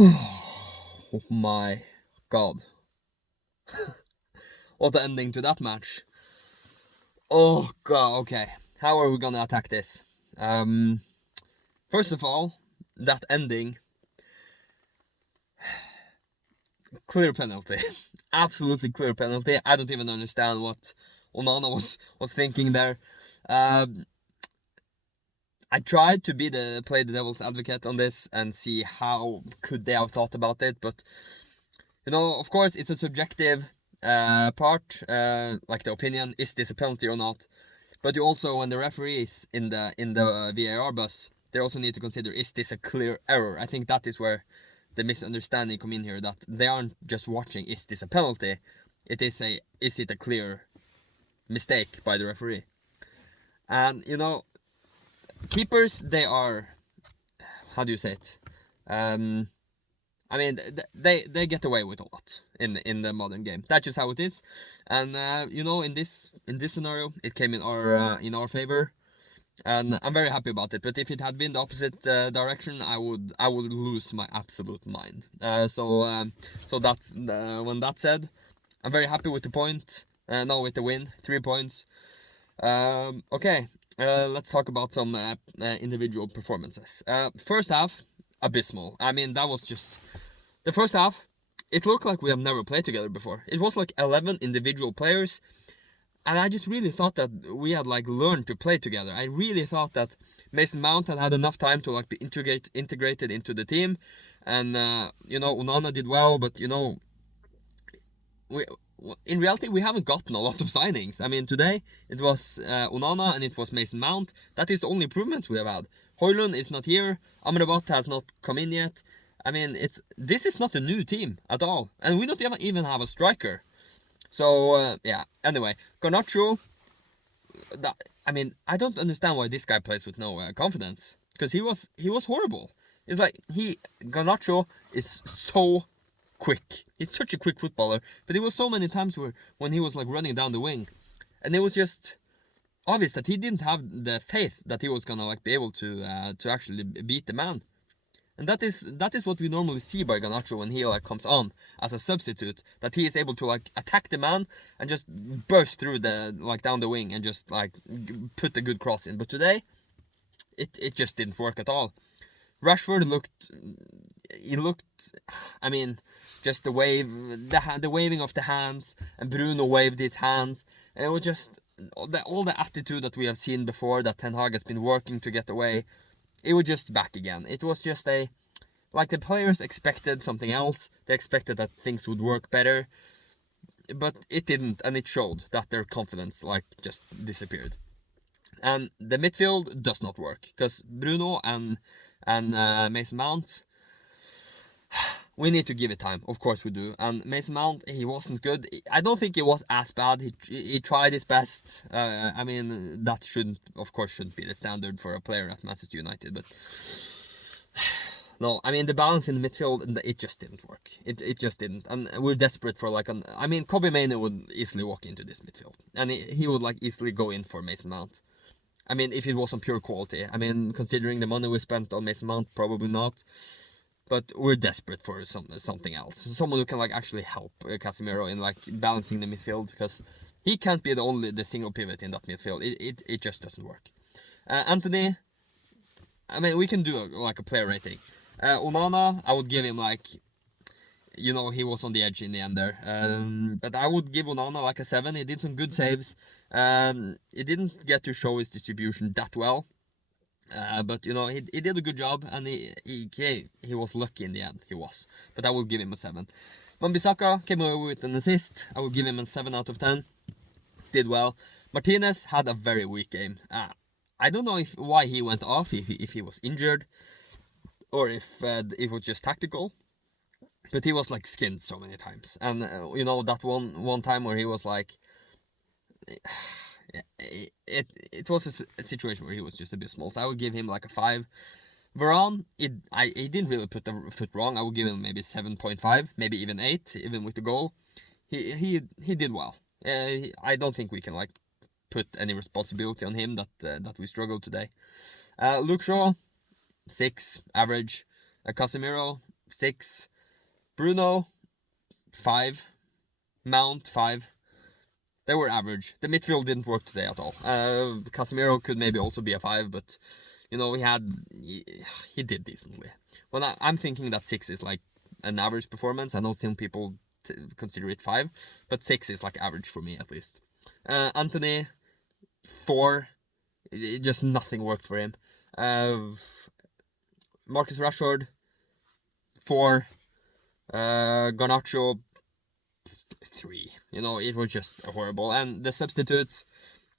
Oh my god. What an ending to that match. Oh god, okay. How are we gonna attack this? First of all, that ending, clear penalty. Absolutely clear penalty. I don't even understand what Onana was thinking there. Um, I tried to play the devil's advocate on this and see how could they have thought about it, but of course, it's a subjective part, like the opinion, is this a penalty or not? But you also, when the referee is in the VAR bus, they also need to consider, is this a clear error? I think that is where the misunderstanding come in here, that they aren't just watching, is this a penalty? Is it a clear mistake by the referee? And, keepers, they are, how do you say it? I mean, they get away with a lot in the modern game. That's just how it is, and in this scenario, it came in our favor, and I'm very happy about it. But if it had been the opposite direction, I would lose my absolute mind. So that's when that said, I'm very happy with the point. No, with the win, 3 points. Okay, let's talk about some individual performances. First half, abysmal. I mean, that was just the first half. It looked like we have never played together before. It was like 11 individual players, and I just really thought that we had like learned to play together. I really thought that Mason Mount had enough time to like be integrated into the team, and Onana did well, but we in reality we haven't gotten a lot of signings. I mean, today it was Onana and it was Mason Mount. That is the only improvement we have had. Højlund is not here. Amrabat has not come in yet. I mean, this is not a new team at all, and we don't even have a striker. So yeah. Anyway, Garnacho. I mean, I don't understand why this guy plays with no confidence, because he was horrible. It's like Garnacho is so quick. He's such a quick footballer, but there was so many times when he was like running down the wing, and it was just obvious that he didn't have the faith that he was gonna like be able to actually beat the man. And that is what we normally see by Garnacho when he like comes on as a substitute, that he is able to like attack the man and just burst through the like down the wing and just like put a good cross in. But today, it just didn't work at all. Rashford looked, I mean, just the waving of the hands, and Bruno waved his hands, and it was just all the attitude that we have seen before, that Ten Hag has been working to get away. It was just back again. It was just like the players expected something else. They expected that things would work better, but it didn't, and it showed that their confidence like just disappeared. And the midfield does not work, because Bruno and Mason Mount, we need to give it time. Of course we do. And Mason Mount, he wasn't good. I don't think he was as bad. He tried his best. I mean, that shouldn't be the standard for a player at Manchester United. But no, I mean, the balance in the midfield, it just didn't work. It just didn't. And we're desperate for like I mean, Kobe Mainoo would easily walk into this midfield, and he would like easily go in for Mason Mount. I mean, if it was on pure quality. I mean, considering the money we spent on Mason Mount, probably not. But we're desperate for something else. Someone who can like actually help Casemiro in like balancing the midfield, because he can't be the single pivot in that midfield. It just doesn't work. Anthony, I mean, we can do a player rating. Onana, I would give him like, he was on the edge in the end there. But I would give Onana like a 7. He did some good saves. He didn't get to show his distribution that well. But he did a good job, and he was lucky in the end. He was, but I will give him a 7. Wan-Bissaka came away with an assist. I will give him a 7 out of 10. Did well. Martinez had a very weak game. I don't know why he went off, if he was injured, or if it was just tactical. But he was like skinned so many times, and that one time where he was like. It was a situation where he was just a bit small, so I would give him like a 5. Varane, he didn't really put the foot wrong. I would give him maybe 7.5, maybe even 8, even with the goal. He did well. I don't think we can like put any responsibility on him that we struggled today. Luke Shaw, 6, average. Casemiro, 6. Bruno, 5. Mount, 5. They were average. The midfield didn't work today at all. Casemiro could maybe also be a 5, but you know, he did decently. Well, I'm thinking that 6 is like an average performance. I know some people consider it 5, but 6 is like average for me at least. Anthony, 4. Just nothing worked for him. Marcus Rashford, 4. Garnacho, 3. You know, it was just horrible. And the substitutes,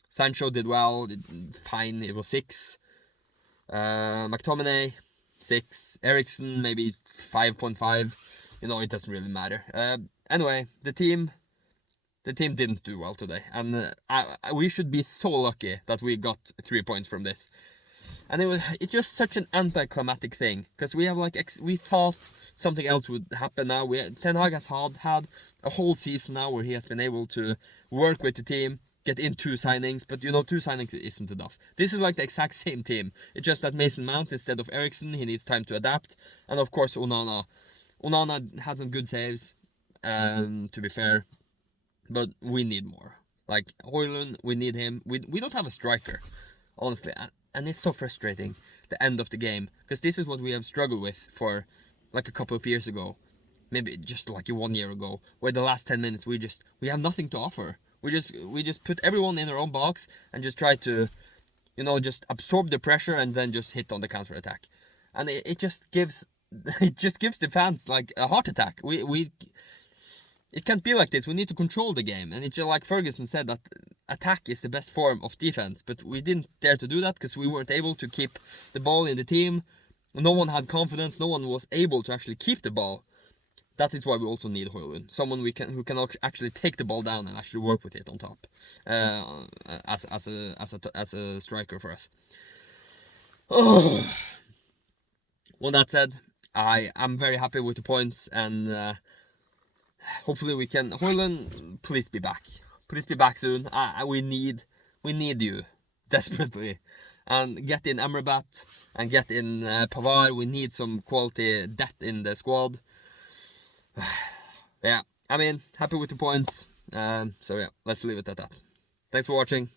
Sancho did well, fine, it was 6. McTominay, 6. Eriksen, maybe 5.5. You know, it doesn't really matter. Anyway, the team didn't do well today, and we should be so lucky that we got 3 points from this. And it's just such an anticlimactic thing, because we have we thought something else would happen now. Ten Hag has had a whole season now where he has been able to work with the team, get in 2 signings, but you know, 2 signings isn't enough. This is like the exact same team. It's just that Mason Mount instead of Eriksen, he needs time to adapt, and of course Onana had some good saves, to be fair, but we need more. Like Højlund, we need him. We don't have a striker, honestly, and it's so frustrating, the end of the game, because this is what we have struggled with for like a couple of years ago, maybe just like 1 year ago, where the last 10 minutes we have nothing to offer. We just put everyone in their own box and just try to, you know, just absorb the pressure and then just hit on the counter attack, and it just gives the fans like a heart attack. It can't be like this. We need to control the game, and it's just like Ferguson said, that attack is the best form of defense, but we didn't dare to do that because we weren't able to keep the ball in the team. No one had confidence. No one was able to actually keep the ball. That is why we also need Højlund, someone who can actually take the ball down and actually work with it on top, as a striker for us. Oh. Well, that said, I am very happy with the points, and hopefully we can. Højlund, please be back. Please be back soon. We need you desperately, and get in Amrabat and get in Pavard. We need some quality depth in the squad. Yeah, I mean, happy with the points. So yeah, let's leave it at that. Thanks for watching.